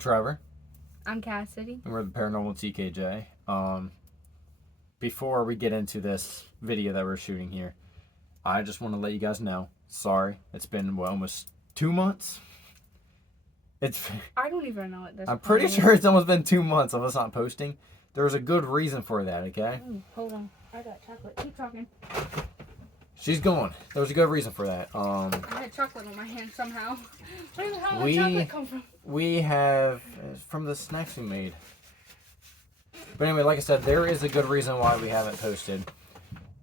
Trevor. I'm Cassidy. And we're the Paranormal TKJ. Before we get into this video that we're shooting here, I just want to let you guys know. Sorry, it's been almost 2 months. I don't even know what this. I'm pretty sure it's almost been 2 months of us not posting. There was a good reason for that. Okay. Ooh, hold on, I got chocolate. Keep talking. She's gone. There was a good reason for that. I had chocolate on my hand somehow. Where the hell did chocolate come from? We have from the snacks we made. But anyway, like I said, there is a good reason why we haven't posted.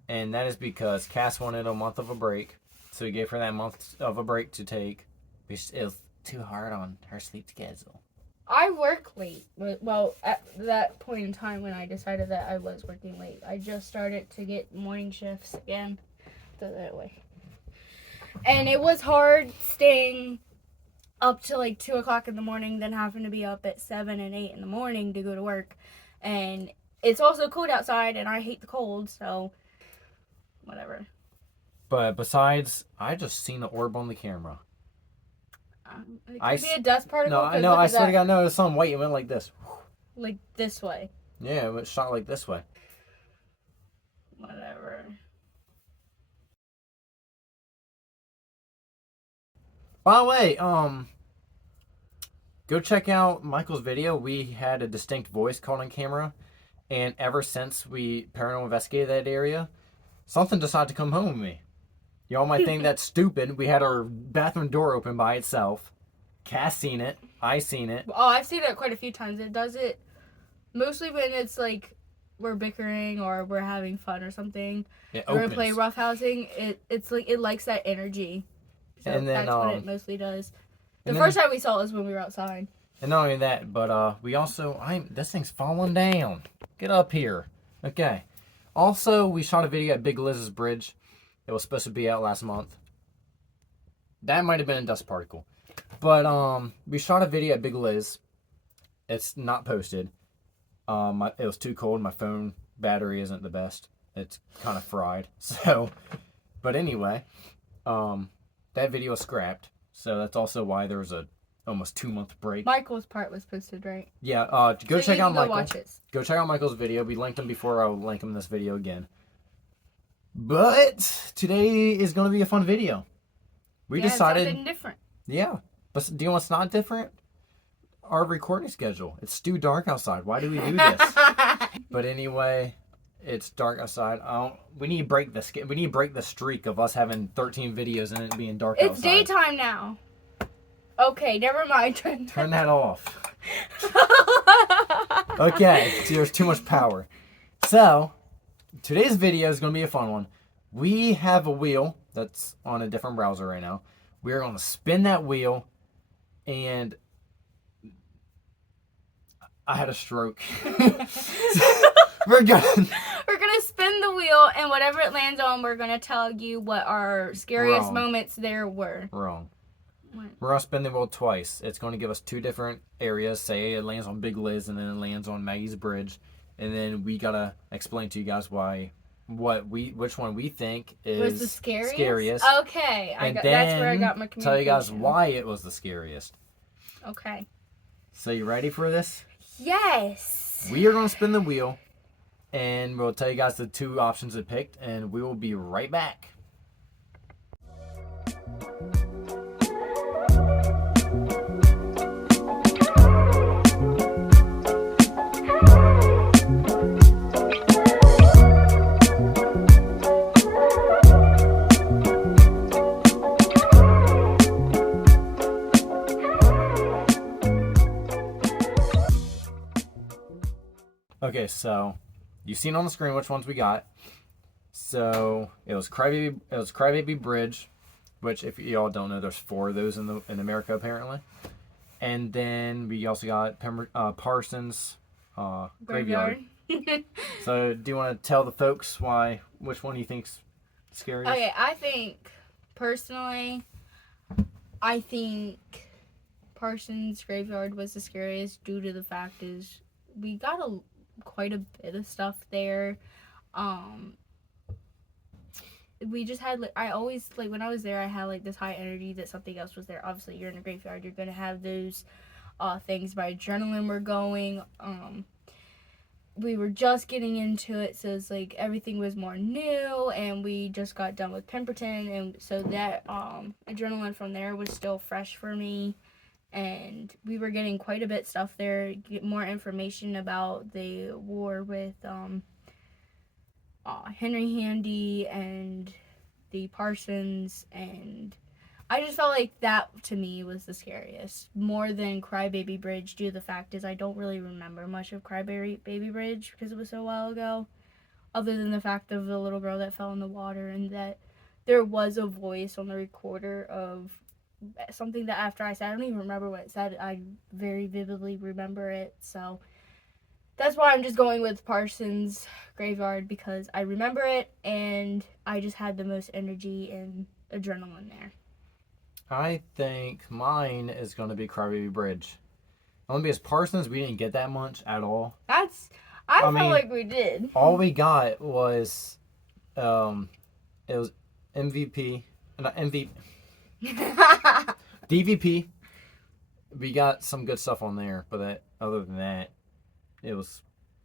And that is because Cass wanted a month of a break. So we gave her that month of a break to take. It was too hard on her sleep schedule. I work late. Well, at that point in time when I decided that I was working late, I just started to get morning shifts again. That way. And it was hard staying up to like 2 o'clock in the morning, then having to be up at 7 and 8 in the morning to go to work. And it's also cold outside, and I hate the cold, so whatever. But besides, I just seen the orb on the camera. It could be a dust particle. No, I know. I swear to God, no, it was something white. It went like this. Like this way. Yeah, it was shot like this way. Whatever. By the way, go check out Michael's video. We had a distinct voice caught on camera, and ever since we paranormal investigated that area, something decided to come home with me. Y'all might think that's stupid. We had our bathroom door open by itself. Cass seen it. I seen it. Oh, I've seen it quite a few times. It does it mostly when it's like we're bickering or we're having fun or something. It or we opens. play roughhousing. It's like it likes that energy. So And then, that's what it mostly does. The and first time we saw it was when we were outside. And not only that, but we also this thing's falling down. Get up here. Okay. Also, we shot a video at Big Liz's Bridge. It was supposed to be out last month. That might have been a dust particle. But we shot a video at Big Liz. It's not posted. It was too cold. My phone battery isn't the best. It's kind of fried. So, but anyway, that video was scrapped. So that's also why there was a almost 2 month break. Michael's part was posted, right? Yeah, go check out Michael. Watch it. Go check out Michael's video. We linked him before. I'll link him in this video again. But today is going to be a fun video. We decided something different. Yeah, but do you know what's not different? Our recording schedule. It's too dark outside. Why do we do this? But anyway, it's dark outside. We need to break the We need to break the streak of us having 13 videos and it being dark outside. It's daytime now. Okay, never mind. Turn that off. Okay, see, there's too much power. So, today's video is going to be a fun one. We have a wheel that's on a different browser right now. We're going to spin that wheel, and I had a stroke. We're gonna spin the wheel, and whatever it lands on, we're gonna tell you what our scariest moments there were. Wrong. What? We're gonna spin the wheel twice. It's gonna give us two different areas. Say it lands on Big Liz, and then it lands on Maggie's Bridge, and then we gotta explain to you guys which one we think is was the scariest. Okay, and that's where I got my communication. Tell you guys why it was the scariest. Okay. So you ready for this? Yes. We are gonna spin the wheel, and we'll tell you guys the two options it picked, and we will be right back. Okay, so you've seen on the screen which ones we got. So it was Crybaby Bridge, which if y'all don't know, there's 4 of those in America apparently. And then we also got Parsons Graveyard. So do you want to tell the folks which one you think's scariest? Okay, I think personally, Parsons Graveyard was the scariest due to the fact is we got quite a bit of stuff there. We just had I always when I was there, I had this high energy that something else was there. Obviously, you're in a graveyard, you're gonna have those things. My adrenaline were going. We were just getting into it, so it's like everything was more new, and we just got done with Pemberton, and so that adrenaline from there was still fresh for me. And we were getting quite a bit stuff there, get more information about the war with Henry Handy and the Parsons, and I just felt like that to me was the scariest, more than Crybaby Bridge, due to the fact is I don't really remember much of Crybaby Bridge because it was so while ago, other than the fact of the little girl that fell in the water, and that there was a voice on the recorder of something that after I said, I don't even remember what it said, I very vividly remember it, so that's why I'm just going with Parsons Graveyard, because I remember it, and I just had the most energy and adrenaline there. I think mine is going to be Crybaby Bridge. Only because Parsons, we didn't get that much at all. I felt mean, like we did. All we got was, it was MVP, not MVP, DVP. We got some good stuff on there, but other than that, it was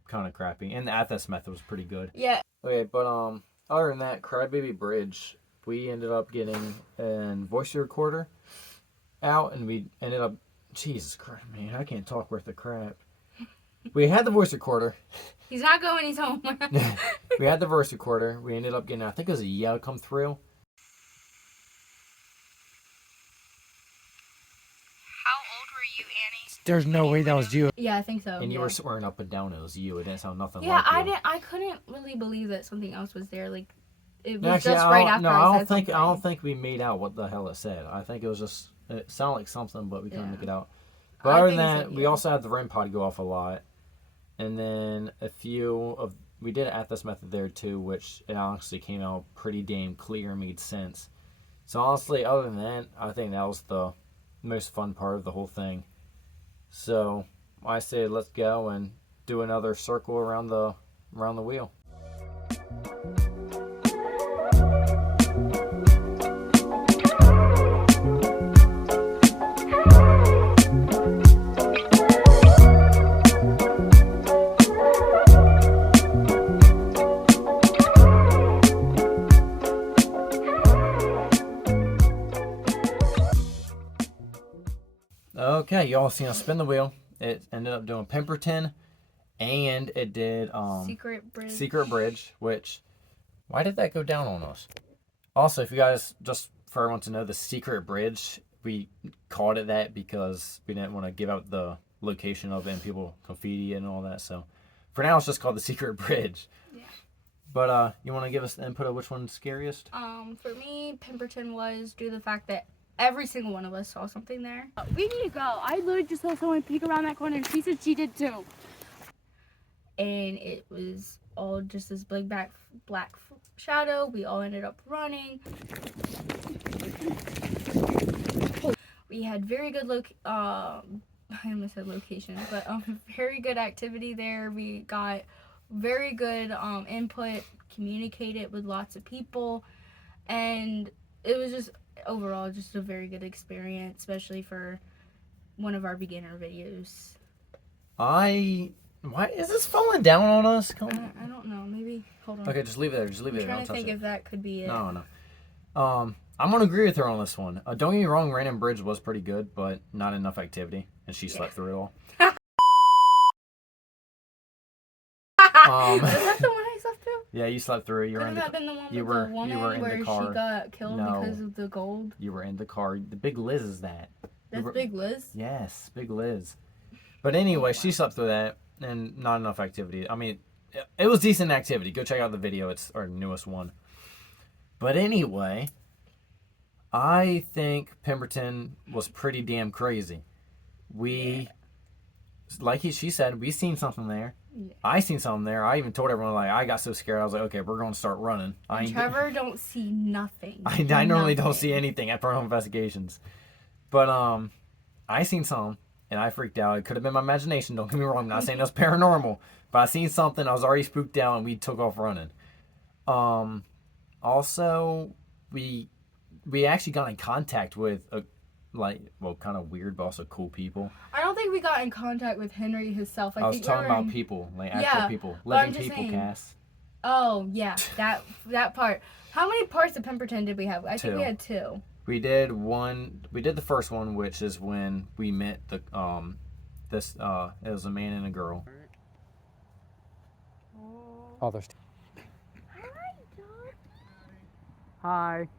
kind of crappy. And the Athos method was pretty good. Yeah. Okay, but other than that, Crybaby Bridge, we ended up getting a voice recorder out, and we ended up, Jesus Christ, man, I can't talk worth the crap. We had the voice recorder. He's not going, he's home. We had the voice recorder. We ended up getting, I think it was a yell come through. How old were you, Annie? There's no way that was you. Yeah, I think so. And you were swearing up and down it was you. It didn't sound nothing yeah, like you. I couldn't really believe that something else was there. Like, it was Actually, just right after I said something. I don't think we made out what the hell it said. I think it was just, it sounded like something, but we couldn't make it out. But other than that, we also had the REM pod go off a lot. And then we did an Athos method there too, which it honestly came out pretty damn clear and made sense. So honestly, other than that, I think that was the most fun part of the whole thing. So I say let's go and do another circle around the wheel. Okay, y'all seen us spin the wheel. It ended up doing Pemberton, and it did Secret Bridge, which, why did that go down on us? Also, if you guys, just for everyone to know, the Secret Bridge, we called it that because we didn't want to give out the location of it and people graffiti and all that. So for now, it's just called the Secret Bridge. Yeah. But you want to give us the input of which one's scariest? For me, Pemberton was due to the fact that every single one of us saw something there. We need to go. I literally just saw someone peek around that corner, and she said she did too. And it was all just this big black shadow. We all ended up running. We had very good I almost said location, but very good activity there. We got very good input, communicated with lots of people, and it was just overall just a very good experience, especially for one of our beginner videos. Why is this falling down on us? I don't know. Maybe hold on. Okay, just leave it there. Just leave it there. I'm trying to think if that could be it. No. I'm gonna agree with her on this one. Don't get me wrong, Random Bridge was pretty good, but not enough activity, and she slept through it all. Was that the one I slept through? Yeah, you slept through it. Couldn't that been the one with the woman where she got killed because of the gold? You were in the car. The Big Liz is that. That's Big Liz? Yes, Big Liz. But anyway, she slept through that, and not enough activity. I mean, it was decent activity. Go check out the video. It's our newest one. But anyway, I think Pemberton was pretty damn crazy. She said, we seen something there. Yeah. I seen something there. I even told everyone, like, I got so scared. I was like, okay, we're going to start running. Trevor don't see nothing. I normally don't see anything at paranormal investigations. But I seen something, and I freaked out. It could have been my imagination. Don't get me wrong. I'm not saying that's paranormal. But I seen something. I was already spooked out, and we took off running. Also, we actually got in contact with kind of weird, but also cool people. I don't think we got in contact with Henry himself. I was think talking we were about in- people, like actual people, but I'm living just people, saying. Cass. Oh, yeah, that part. How many parts of Pemberton did we have? I think we Two. had 2. We did the first one, which is when we met the it was a man and a girl. Oh, there's. Hi.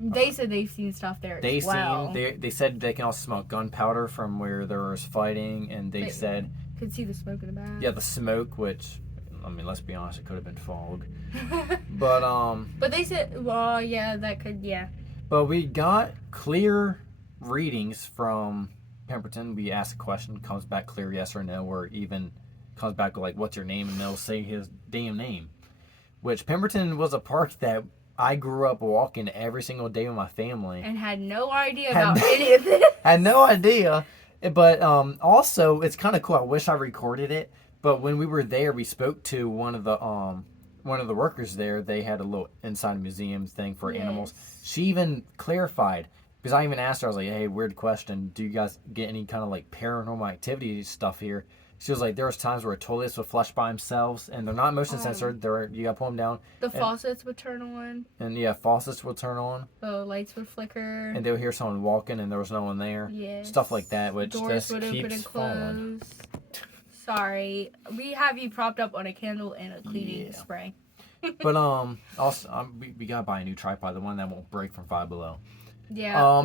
They said they've seen stuff there They as well. they said they can also smell gunpowder from where there was fighting, and they said Could see the smoke in the back. yeah, the smoke, which I mean, let's be honest, it could have been fog. But But they said, well, yeah, that could, yeah. But we got clear readings from Pemberton. We ask a question, comes back clear yes or no, or even comes back like, what's your name? And they'll say his damn name. Which Pemberton was a park that I grew up walking every single day with my family. And had no idea about any of this. Had no idea. But also, it's kind of cool. I wish I recorded it. But when we were there, we spoke to one of the workers there. They had a little inside museum thing for animals. She even clarified, because I even asked her, I was like, hey, weird question. Do you guys get any kind of like paranormal activity stuff here? She was like, there was times where toilets would flush by themselves, and they're not motion censored. You gotta pull them down. The faucets would turn on. And yeah, faucets would turn on. The lights would flicker. And they would hear someone walking, and there was no one there. Yes. Stuff like that, which Doors just would open keeps and falling. close. Sorry, we have you propped up on a candle and a cleaning Yeah. spray. But also we gotta buy a new tripod, the one that won't break from Five Below. Yeah.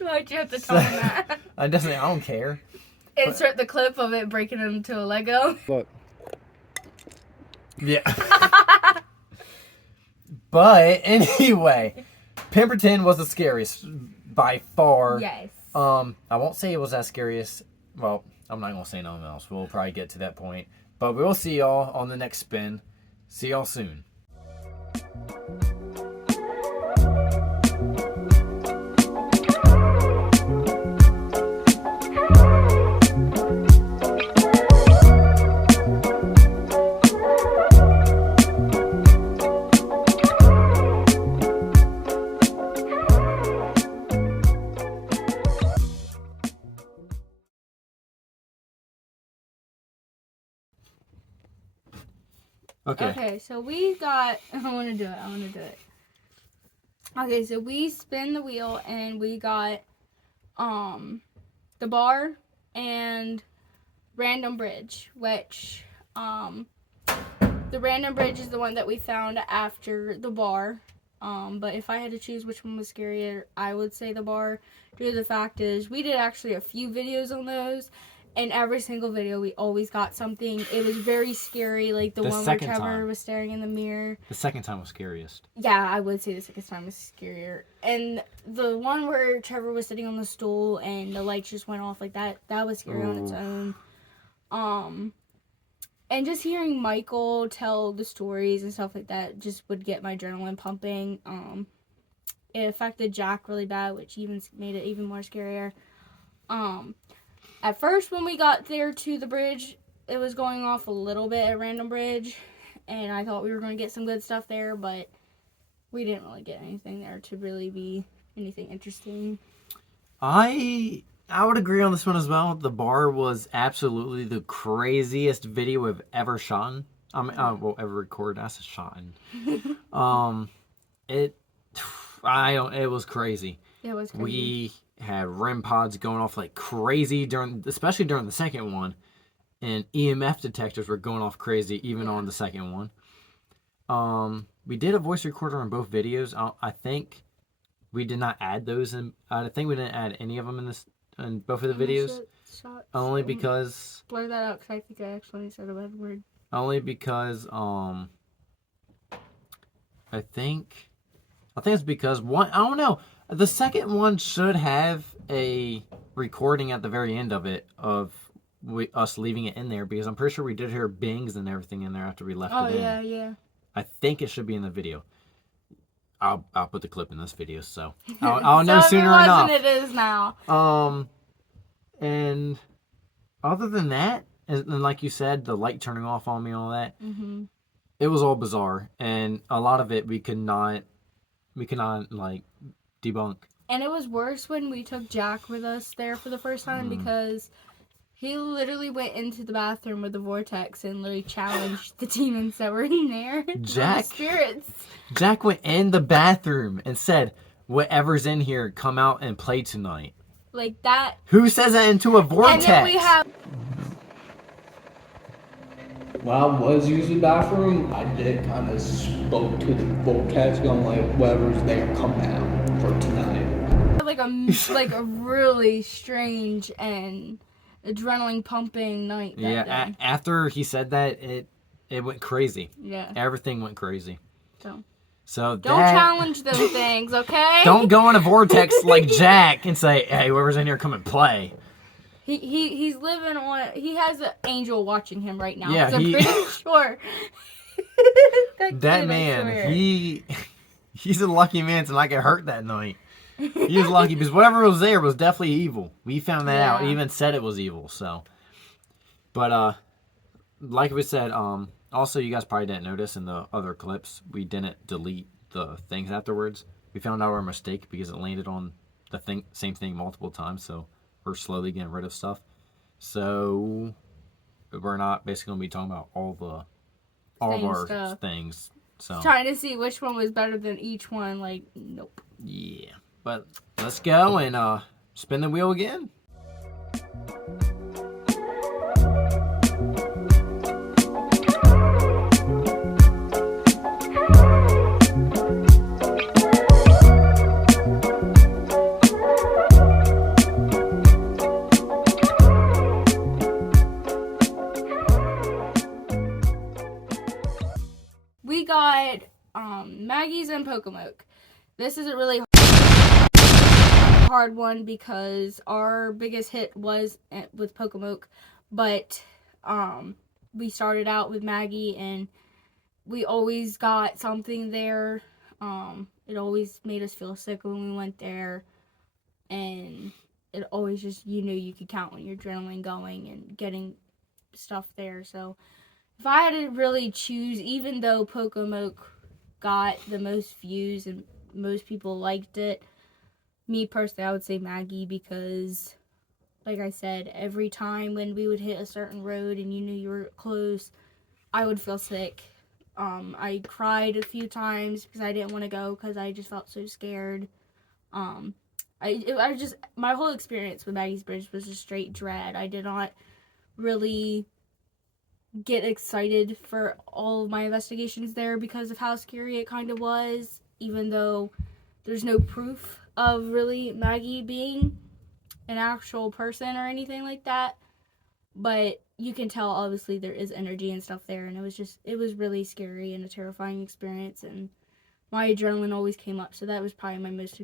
Why'd you have to tell them that? I don't care. Insert the clip of it breaking into a Lego. Look. Yeah. But anyway, Pemberton was the scariest by far. Yes. I won't say it was that scariest. Well, I'm not gonna say nothing else. We'll probably get to that point. But we will see y'all on the next spin. See y'all soon. Okay, so we got. I want to do it. Okay, so we spin the wheel and we got the bar and random bridge, which the random bridge is the one that we found after the bar. But if I had to choose which one was scarier, I would say the bar. Due to the fact is we did actually a few videos on those. And every single video, we always got something. It was very scary, like the one where Trevor was staring in the mirror. The second time was scariest. Yeah, I would say the second time was scarier. And the one where Trevor was sitting on the stool and the lights just went off like that was scary on its own. And just hearing Michael tell the stories and stuff like that just would get my adrenaline pumping. It affected Jack really bad, which even made it even more scarier. At first, when we got there to the bridge, it was going off a little bit at Random Bridge, and I thought we were going to get some good stuff there, but we didn't really get anything there to really be anything interesting. I would agree on this one as well. The bar was absolutely the craziest video we've ever shot. Ever recorded. That's a shot. It was crazy. It was crazy. We had REM pods going off like crazy especially during the second one, and EMF detectors were going off crazy even on the second one. We did a voice recorder on both videos. I think we did not add those in. I think we didn't add any of them in both of the videos. Only because blur that out because I think I actually said a bad word. Only because I think it's because one. I don't know. The second one should have a recording at the very end of it of us leaving it in there, because I'm pretty sure we did hear bings and everything in there after we left it in. Oh, yeah. I think it should be in the video. I'll put the clip in this video, so I'll know sooner enough. It is now. And other than that, and like you said, the light turning off on me and all that, it was all bizarre, and a lot of it we cannot like debunk. And it was worse when we took Jack with us there for the first time because he literally went into the bathroom with the vortex and literally challenged the demons that were in there. Jack, the spirits. Jack went in the bathroom and said, "Whatever's in here, come out and play tonight." Like that. Who says that into a vortex? And then we have. While I was using the bathroom, I did kind of spoke to the vortex, going like, whoever's there, come out for tonight. Like a really strange and adrenaline pumping night. That day. After he said that, it went crazy. Yeah. Everything went crazy. So don't challenge those things, okay? Don't go in a vortex like Jack and say, "Hey, whoever's in here, come and play." He's living on. He has an angel watching him right now. Yeah, I'm pretty sure. that man, he's a lucky man to not get hurt that night. He was lucky because whatever was there was definitely evil. We found that out. He even said it was evil. So, but like we said, also you guys probably didn't notice in the other clips we didn't delete the things afterwards. We found out our mistake because it landed on the same thing multiple times. So we're slowly getting rid of stuff. So we're not basically gonna be talking about all of our stuff. Things. So trying to see which one was better than each one. Like, nope. Yeah. But let's go and spin the wheel again. We got Maggie's and Pokemoke. This is a really hard one because our biggest hit was with Pokemoke, but we started out with Maggie and we always got something there. It always made us feel sick when we went there, and it always just, you could count on your adrenaline going and getting stuff there. So if I had to really choose, even though Pokemoke got the most views and most people liked it, me personally, I would say Maggie, because like I said, every time when we would hit a certain road and you knew you were close, I would feel sick. I cried a few times because I didn't want to go because I just felt so scared. My whole experience with Maggie's Bridge was just straight dread. I did not really get excited for all of my investigations there because of how scary it kind of was, even though there's no proof of really Maggie being an actual person or anything like that. But you can tell, obviously, there is energy and stuff there, and it was really scary and a terrifying experience, and my adrenaline always came up, so that was probably my most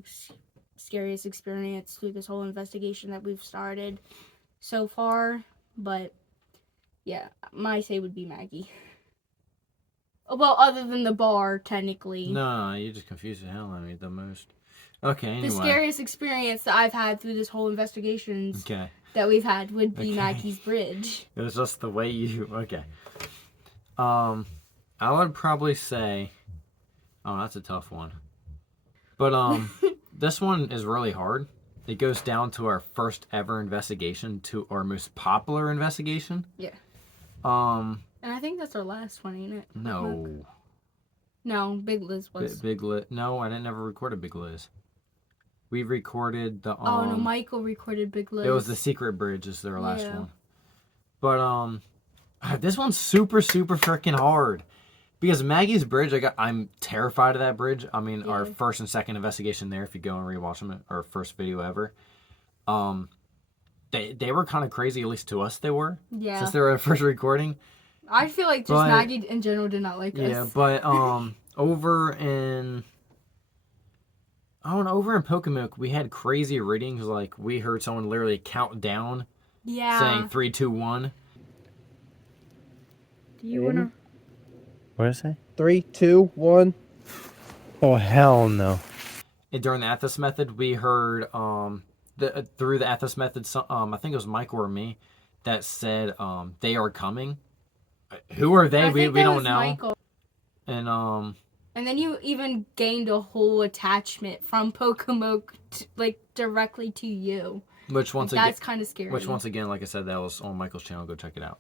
scariest experience through this whole investigation that we've started so far. But yeah, my say would be Maggie. Well, other than the bar, technically. No, you just confused the hell out of me the most. Okay, anyway. The scariest experience that I've had through this whole investigations that we've had would be Maggie's Bridge. It was just the way you... Okay. I would probably say... Oh, that's a tough one. But this one is really hard. It goes down to our first ever investigation, to our most popular investigation. Yeah. And I think that's our last one, ain't it? No. No, Big Liz was. Big Liz. No, I didn't ever record Big Liz. We recorded the Oh no, Michael recorded Big Liz. It was the Secret Bridge is their last one. But this one's super freaking hard. Because Maggie's Bridge, I'm terrified of that bridge. I mean, our first and second investigation there, if you go and rewatch them, our first video ever. They were kind of crazy, at least to us they were. Yeah. Since they were our first recording. I feel like just Maggie in general did not like us. Yeah, but over in Pokemoke, we had crazy readings. Like, we heard someone literally count down. Yeah. Saying 3, 2, 1. Do you want to... What did I say? 3, 2, 1. Oh, hell no. And during the Athos method, we heard, through the Athos method, I think it was Michael or me, that said, they are coming. Who are they? We don't know. Michael. And And then you even gained a whole attachment from Pokemon directly to you. Which once Like, again, that's kind of scary. which once again, like I said, that was on Michael's channel. Go check it out.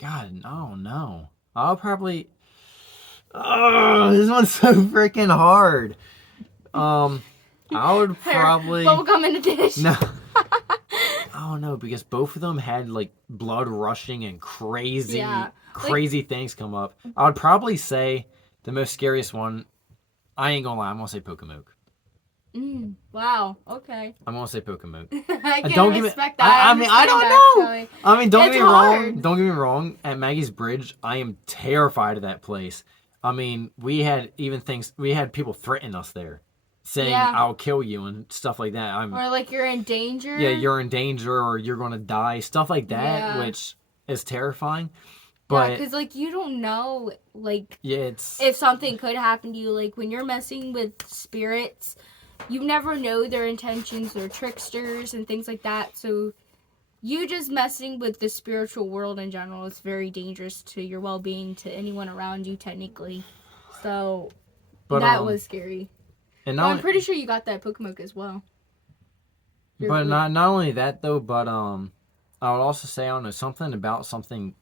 God, no. I'll probably. Oh, this one's so freaking hard. I would probably. Bubblegum in a dish. No. Oh no, because both of them had like blood rushing and crazy, Yeah. crazy things come up. I would probably say the most scariest one. I ain't gonna lie, I'm gonna say Pokemoke. Wow. Okay. I'm gonna say Pokemoke. I can Don't give me- respect that. I mean, I don't understand, know. actually. I mean, don't It's get me wrong. hard. Don't get me wrong. At Maggie's Bridge, I am terrified of that place. I mean, we had people threaten us there, saying Yeah. "I'll kill you" and stuff like that. Or like you're in danger. Yeah, you're in danger or you're gonna die, stuff like that, Yeah. which is terrifying. Yeah, But because like you don't know like yeah, it's if something could happen to you. Like when you're messing with spirits, you never know their intentions. They're tricksters and things like that. So you just messing with the spiritual world in general is very dangerous to your well-being, to anyone around you technically. So but that was scary. and Well, I'm not, pretty sure you got that Pokemon as well. but not only that though, but I would also say I don't know something about something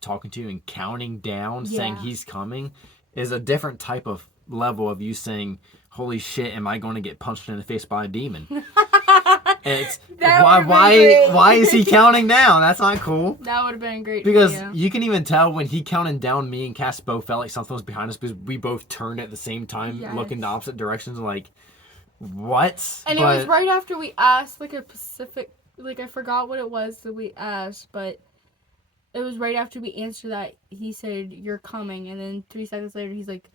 talking to you and counting down, saying Yeah. he's coming, is a different type of level of you saying, "Holy shit, am I going to get punched in the face by a demon?" It's That why would've been great. why is he counting down? That's not cool. That would have been a great Because video. you can even tell when he counted down, me and Cass both felt like something was behind us because we both turned at the same time, Yes. looking the opposite directions, like, what? And it was right after we asked like a specific, like I forgot what it was that we asked, but it was right after we answered that he said you're coming, and then 3 seconds later he's like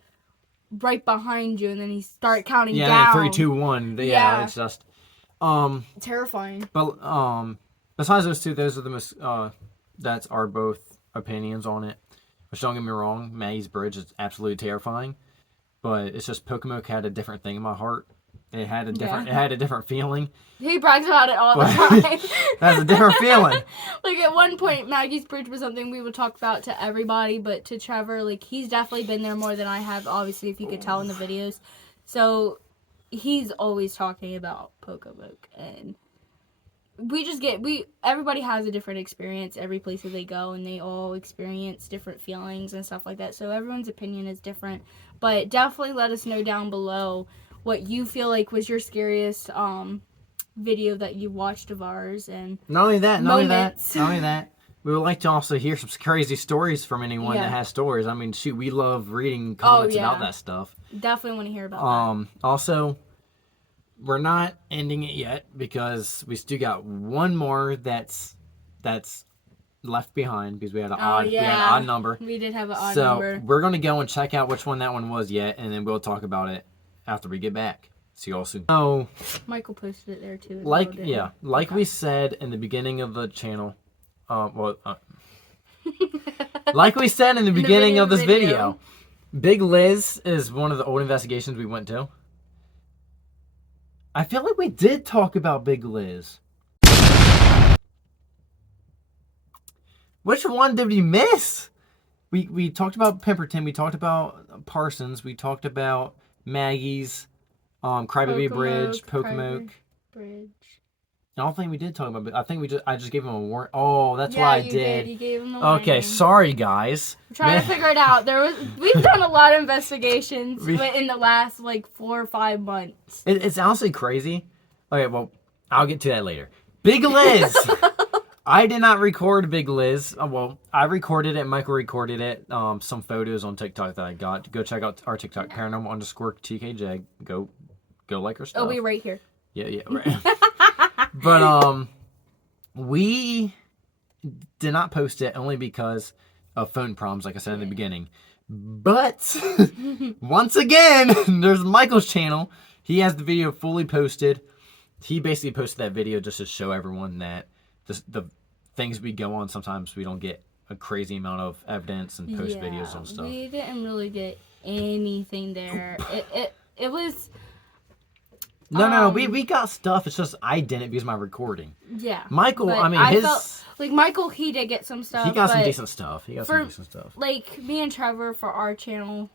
right behind you, and then he started counting yeah, down. 3, 2, 1. Yeah, Yeah. it's just, Terrifying. but besides those two, those are the most. That's our both opinions on it. Which don't get me wrong, Maggie's Bridge is absolutely terrifying, but it's just Pokemoke had a different thing in my heart. It had a different. Yeah. It had a different feeling. He brags about it all the Well, time. That's a different feeling. Like at one point, Maggie's Bridge was something we would talk about to everybody, but to Trevor, like he's definitely been there more than I have. Obviously, if you could tell in the videos, so he's always talking about Pokemoke, and everybody has a different experience every place that they go, and they all experience different feelings and stuff like that. So everyone's opinion is different, but definitely let us know down below what you feel like was your scariest video that you watched of ours. And Not only that, Moments. not only that, we would like to also hear some crazy stories from anyone Yeah. that has stories. I mean, shoot, we love reading comments yeah. about that stuff. definitely want to hear about Also, we're not ending it yet because we still got one more that's left behind because we had an odd number. that. We did have an odd So number. we're gonna go and check out which one that one was yet, and then we'll talk about it after we get back. See you all soon. Oh, Michael posted it there too. as like well, didn't yeah, he? like we said in the beginning of the channel. Like we said in the beginning of this video, Big Liz is one of the old investigations we went to. I feel like we did talk about Big Liz. Which one did we miss? We talked about Pemberton. We talked about Parsons. We talked about Maggie's, Crybaby Bridge, Pokemoke. Bridge. I don't think we did talk about it. I think I just gave him a warning. Oh, that's Yeah, why I you did. You gave him the Okay, warning. sorry guys. I'm trying to figure it out. We've done a lot of investigations We- in the last like 4 or 5 months. It's honestly crazy. Okay, well, I'll get to that later. Big Liz. I did not record Big Liz. Well, I recorded it. Michael recorded it. Some photos on TikTok that I got. Go check out our TikTok, paranormal_TKJ. Go like our stuff. It'll be right here. Yeah, right. But we did not post it only because of phone problems, like I said in the beginning. But once again, there's Michael's channel. He has the video fully posted. He basically posted that video just to show everyone that the things we go on, sometimes we don't get a crazy amount of evidence and post videos and stuff. We didn't really get anything there. It was No. We got stuff. It's just I didn't because of my recording. Yeah. Michael, but I mean, his. felt, like Michael, he did get some stuff. He got some but decent stuff. Like me and Trevor for our channel,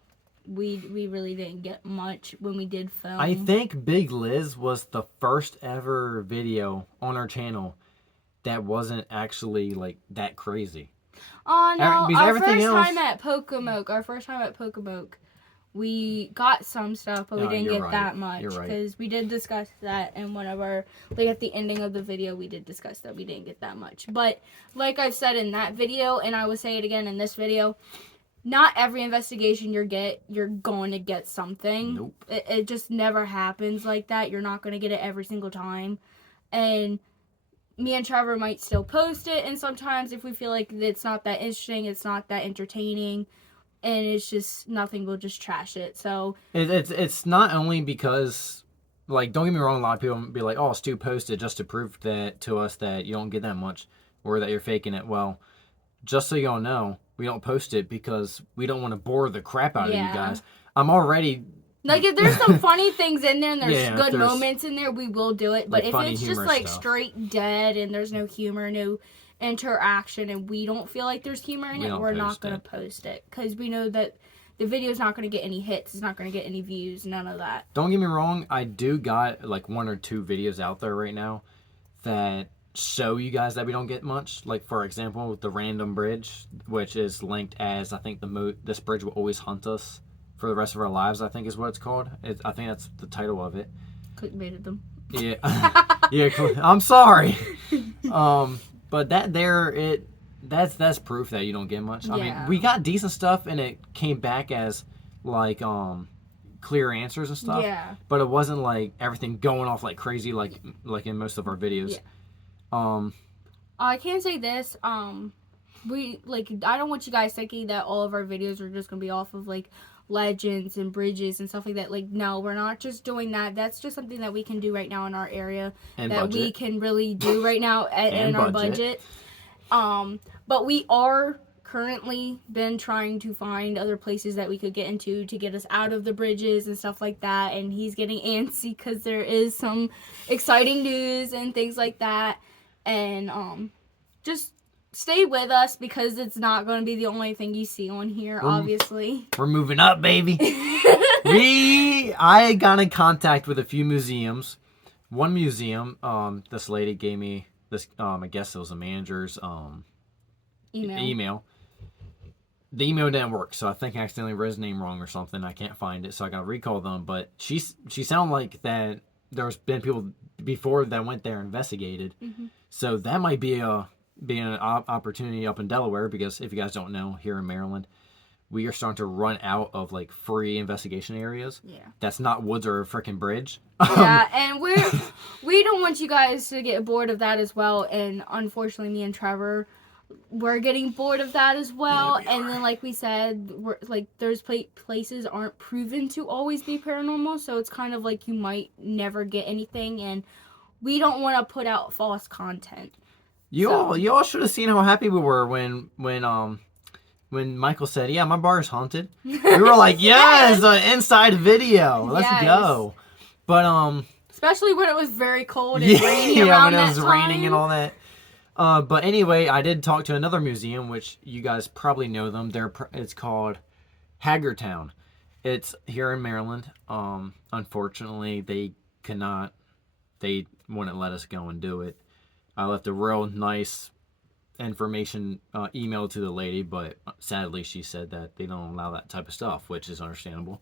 we really didn't get much when we did film. I think Big Liz was the first ever video on our channel that wasn't actually like that crazy. Oh no! Because Our everything first else- time at Pokemoke, we got some stuff, but we Oh, didn't you're get right. that much You're right. because we did discuss that in one of our at the ending of the video. We did discuss that we didn't get that much, but like I've said in that video, and I will say it again in this video. Not every investigation you're going to get something. Nope. It just never happens like that. You're not going to get it every single time. And me and Trevor might still post it, and sometimes if we feel like it's not that interesting, it's not that entertaining, and it's just nothing, we'll just trash it. So It's not only because, like, don't get me wrong, a lot of people be like, oh, Stu posted just to prove that to us that you don't get that much or that you're faking it. Well, just so y'all know, we don't post it because we don't want to bore the crap out of you Yeah. guys. I'm already like if there's some funny things in there and there's Yeah, if good there's, moments in there, we will do it. But like, if funny, it's just humorous like stuff. straight dead and there's no humor, no interaction, and we don't feel like there's humor in We it, don't we're not post going to it. post it because we know that the video's not going to get any hits, it's not going to get any views, none of that. Don't get me wrong, I do got like 1 or 2 videos out there right now that show you guys that we don't get much. Like, for example, the random bridge, which is linked as, I think, this bridge will always hunt us for the rest of our lives, I think is what it's called. I think that's the title of it. Clickbaited them. Yeah. Yeah, I'm sorry. But that's proof that you don't get much. I mean, Yeah. we got decent stuff and it came back as like clear answers and stuff. Yeah. But it wasn't like everything going off like crazy like in most of our videos. Yeah. I can say this, we I don't want you guys thinking that all of our videos are just gonna be off of like legends and bridges and stuff like that. Like, no, we're not just doing that. That's just something that we can do right now in our area And that we budget. can really do right now in And our budget. budget. But we are currently been trying to find other places that we could get into to get us out of the bridges and stuff like that. And he's getting antsy because there is some exciting news and things like that. And just stay with us because it's not going to be the only thing you see on here, obviously. We're moving up, baby. I got in contact with a few museums. One museum, this lady gave me this, I guess it was a manager's email. The email didn't work, so I think I accidentally wrote his name wrong or something. I can't find it, so I got to recall them. But she sounded like that there's been people before that went there and investigated. Mm-hmm. So that might be an opportunity up in Delaware, because if you guys don't know, here in Maryland, we are starting to run out of like free investigation areas. Yeah. That's not woods or a freaking bridge. Yeah, and we don't want you guys to get bored of that as well. And unfortunately, me and Trevor, we're getting bored of that as well. Yeah, we and are. then, like we said, we're like there's places aren't proven to always be paranormal, so it's kind of like you might never get anything, and we don't want to put out false content. You all should have seen how happy we were when Michael said, "Yeah, my bar is haunted." We were like, "Yes, an inside video. Let's Yes. go." But Especially when it was very cold and rainy yeah, around when it that was time. raining and all that. But anyway, I did talk to another museum, which you guys probably know them. It's called Hagertown. It's here in Maryland. Unfortunately, they wouldn't let us go and do it. I left a real nice information email to the lady, but sadly she said that they don't allow that type of stuff, which is understandable.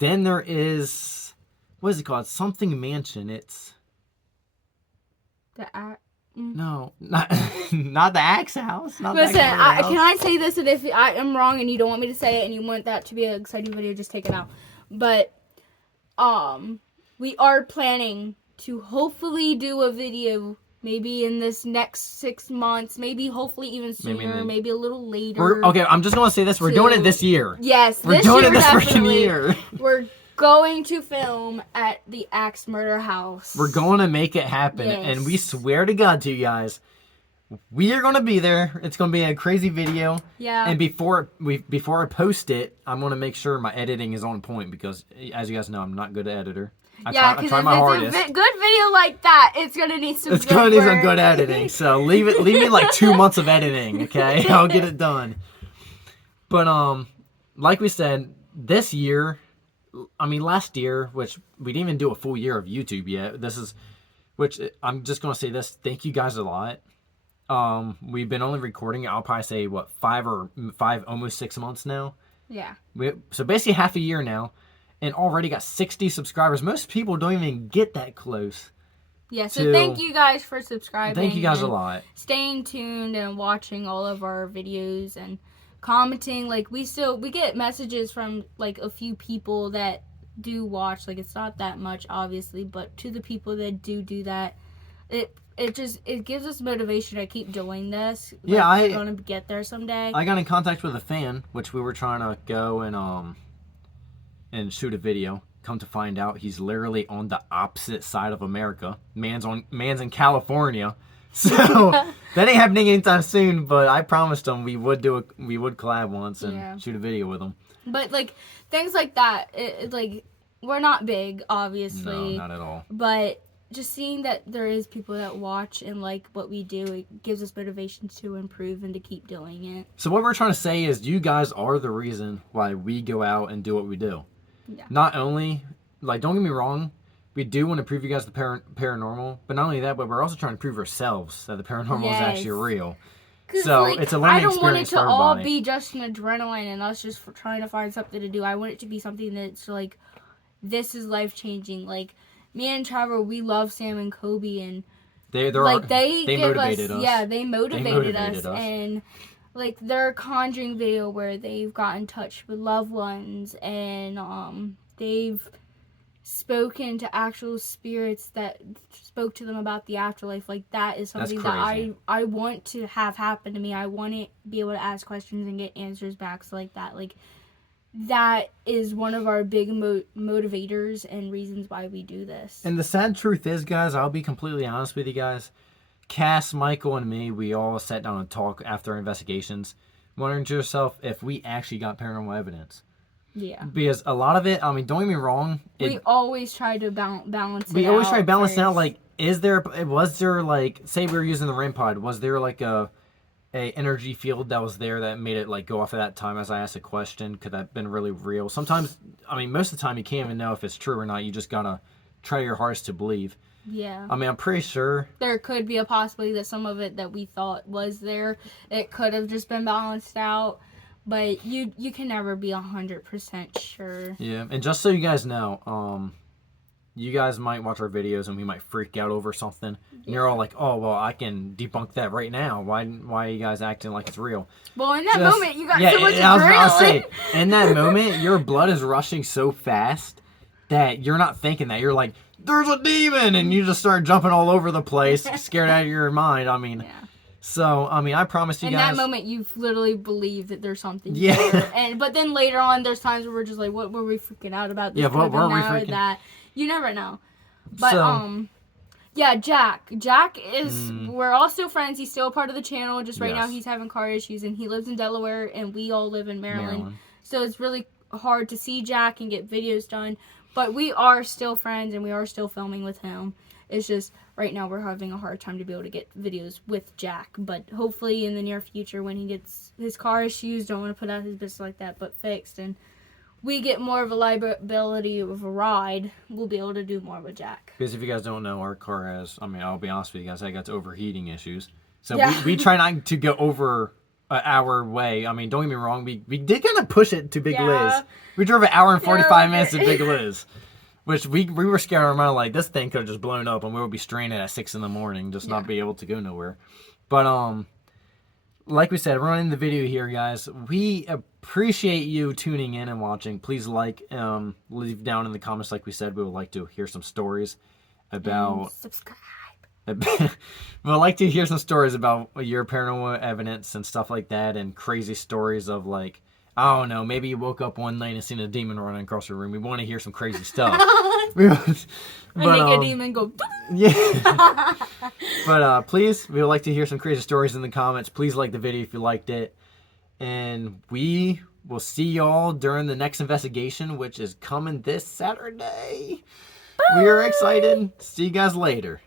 Then there is, what is it called? Something Mansion. It's no, not the Axe House. Not Listen, the Axe House. can I say this? And if I am wrong and you don't want me to say it and you want that to be an exciting video, just take it out. But we are planning to hopefully do a video maybe in this next 6 months, maybe hopefully even sooner, maybe a little later. Okay, I'm just gonna say this: we're doing it this year. Yes, We're this doing year it this freaking definitely. year. We're going to film at the Axe Murder House. We're going to make it happen, Yes. and we swear to God to you guys, we are going to be there. It's going to be a crazy video. Yeah. And before I post it, I'm going to make sure my editing is on point, because as you guys know, I'm not good at editor. Yeah, because if it's a good video like that, it's gonna need some. It's gonna need some good editing. So leave me like 2 months of editing, okay? I'll get it done. But like we said, this year, I mean last year, which we didn't even do a full year of YouTube yet. Which I'm just gonna say this. Thank you guys a lot. We've been only recording. I'll probably say what 5, almost 6 months now. Yeah. So basically half a year now. And already got 60 subscribers. Most people don't even get that close. Yeah, so thank you guys for subscribing. Thank you guys a lot. Staying tuned and watching all of our videos and commenting. Like, we get messages from, like, a few people that do watch. Like, it's not that much, obviously. But to the people that do that, it gives us motivation to keep doing this. Yeah, we're going to get there someday. I got in contact with a fan, which we were trying to go and shoot a video. Come to find out, he's literally on the opposite side of America. Man's in California, so that ain't happening anytime soon. But I promised him we would collab once and shoot a video with him. But like things like that, like we're not big, obviously. No, not at all. But just seeing that there is people that watch and like what we do, it gives us motivation to improve and to keep doing it. So what we're trying to say is, you guys are the reason why we go out and do what we do. Yeah. Not only, like, don't get me wrong, we do want to prove you guys the paranormal, but not only that, but we're also trying to prove ourselves that the paranormal is actually real. So like, it's a learning experience for everybody. I don't want it to all be just an adrenaline and us just trying to find something to do. I want it to be something that's like, this is life changing. Like, me and Trevor, we love Sam and Kobe, and they motivated us. Yeah, they motivated us. And like their Conjuring video where they've got in touch with loved ones and they've spoken to actual spirits that spoke to them about the afterlife. Like, that is something that I want to have happen to me. I want to be able to ask questions and get answers back. So like that, like that is one of our big motivators and reasons why we do this. And the sad truth is, guys, I'll be completely honest with you guys. Cass, Michael, and me, we all sat down and talked after our investigations, wondering to yourself if we actually got paranormal evidence. Yeah. Because a lot of it, I mean, don't get me wrong. We always try to balance it out. We always try to balance it out. Like, was there, like, say we were using the REM pod, was there, like, a energy field that was there that made it, like, go off at that time as I asked a question? Could that have been really real? Sometimes, I mean, most of the time you can't even know if it's true or not. You just gotta try your hardest to believe. Yeah. I mean, I'm pretty sure there could be a possibility that some of it that we thought was there, it could have just been balanced out, but you can never be 100% sure. Yeah, and just so you guys know, you guys might watch our videos and we might freak out over something. And you're all like, oh, well, I can debunk that right now. Why are you guys acting like it's real? Well, in that moment, you got so much adrenaline. I'll say, in that moment, your blood is rushing so fast that you're not thinking that. You're like, there's a demon! And you just start jumping all over the place, scared out of your mind. I mean, so, I mean, I promise you guys. In that moment, you literally believe that there's something there. But then later on, there's times where we're just like, what were we freaking out about? This what were we freaking? That. You never know. But, yeah, Jack. Jack is, we're all still friends. He's still a part of the channel. Just right now, he's having car issues, and he lives in Delaware, and we all live in Maryland. So it's really hard to see Jack and get videos done. But we are still friends, and we are still filming with him. It's just, right now, we're having a hard time to be able to get videos with Jack. But hopefully, in the near future, when he gets his car issues, don't want to put out his business like that, but fixed, and we get more of a liability of a ride, we'll be able to do more with Jack. Because if you guys don't know, our car has, I mean, I'll be honest with you guys, I got overheating issues. So we try not to go over our way. I mean, don't get me wrong, we did kind of push it to Big Liz. We drove an hour and 45 minutes to Big Liz. Which we were scared of our mind, like, this thing could have just blown up and we would be stranded at 6 in the morning, just not be able to go nowhere. But, like we said, we're running the video here, guys. We appreciate you tuning in and watching. Please leave down in the comments, like we said, we would like to hear some stories about... And subscribe. We'd like to hear some stories about your paranormal evidence and stuff like that, and crazy stories of, like, I don't know, maybe you woke up one night and seen a demon running across your room. We want to hear some crazy stuff. But, a demon go... Yeah. But please, we would like to hear some crazy stories in the comments. Please like the video if you liked it. And we will see y'all during the next investigation, which is coming this Saturday. We are excited. See you guys later.